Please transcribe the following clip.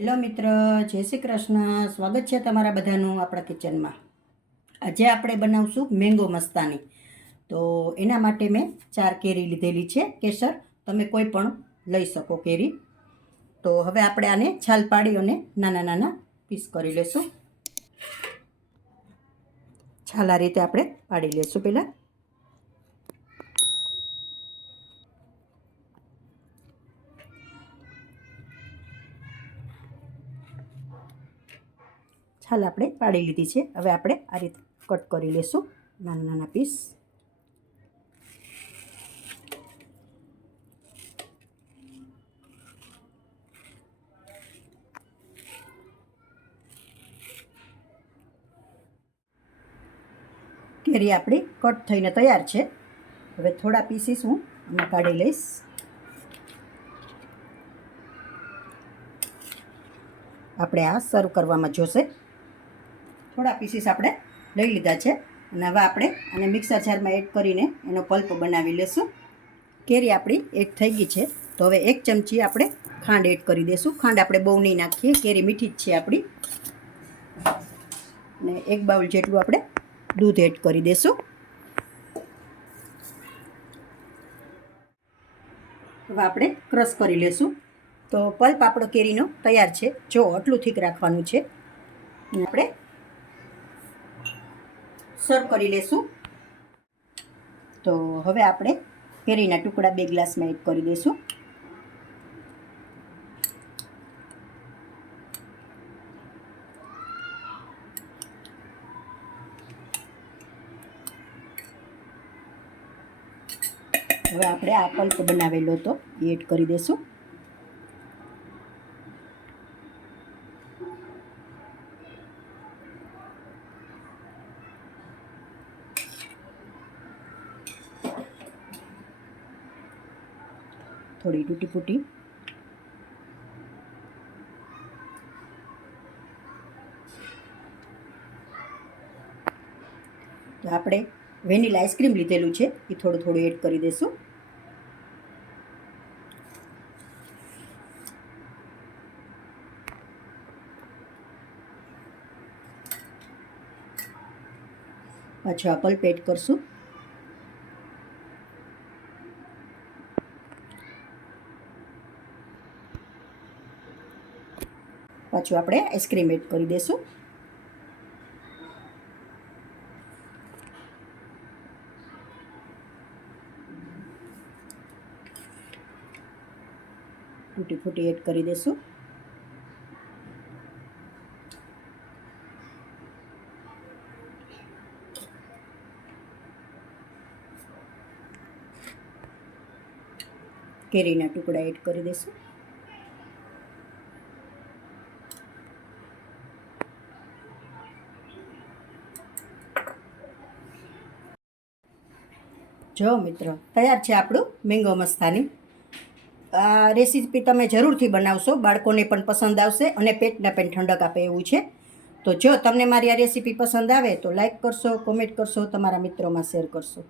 Hello મિત્ર, જય શ્રી કૃષ્ણ. સ્વાગત છે તમારા બધાનું આપણા કિચનમાં. આજે આપણે બનાવશું મેંગો મસ્તાની. તો એના માટે મેં 4 કેરી લીધેલી છે, કેસર. તમે કોઈ પણ લઈ શકો કેરી. તો હવે આપણે આને છાલ પાડી અને નાના નાના પીસ કરી લેશું. છાલ આ રીતે આપણે પાડી લેશું પહેલાં. છાલ આપણે પાડી લીધી છે. હવે આપણે આ રીતે કટ કરી લેશું નાના નાના પીસ. કેરી આપણી કટ થઈને તૈયાર છે. હવે થોડા પીસીસ હું આમાં કાઢી લઈશ. આપણે આ સર્વ કરવામાં જોશે. થોડા પીસીસ આપણે લઈ લીધા છે અને હવે આપણે આને મિક્સર જારમાં એડ કરીને એનો પલ્પ બનાવી લેશું. કેરી આપણી એડ થઈ ગઈ છે. તો હવે 1 ચમચી આપણે ખાંડ એડ કરી દઈશું. ખાંડ આપણે બહુ નહીં નાખીએ, કેરી મીઠી જ છે આપણી. અને 1 બાઉલ જેટલું આપણે દૂધ એડ કરી દઈશું. હવે આપણે ક્રશ કરી લેશું. તો પલ્પ આપણો કેરીનો તૈયાર છે. જો આટલું થીક રાખવાનું છે. આપણે સર્વ કરી લેશું. તો હવે આપણે કેરીના ટુકડા 2 ગ્લાસમાં એડ કરી દઈશું. હવે આપણે આ પલ્પ બનાવેલો હતો એ એડ કરી દઈશું. થોડી તૂટી ફૂટી તો આપણે વેનીલા આઈસ્ક્રીમ લીધેલું છે એ થોડું થોડું એડ કરી દઈશું. પાછું આ પલ્પ એડ કરશું. પાછું આપણે આઈસ્ક્રીમ એડ કરી દઈશું. તૂટી ફૂટી એડ કરી દઈશું. કેરીના ટુકડા એડ કરી દઈશું. જો મિત્રો, તૈયાર છે આપણું મેંગો મસ્તાની. આ રેસીપી તમે જરૂરથી બનાવશો, બાળકોને પણ પસંદ આવશે અને પેટને પણ ઠંડક આપે એવું છે. તો જો તમને મારી આ રેસીપી પસંદ આવે તો લાઈક કરશો, કોમેન્ટ કરશો, તમારા મિત્રોમાં શેર કરશો.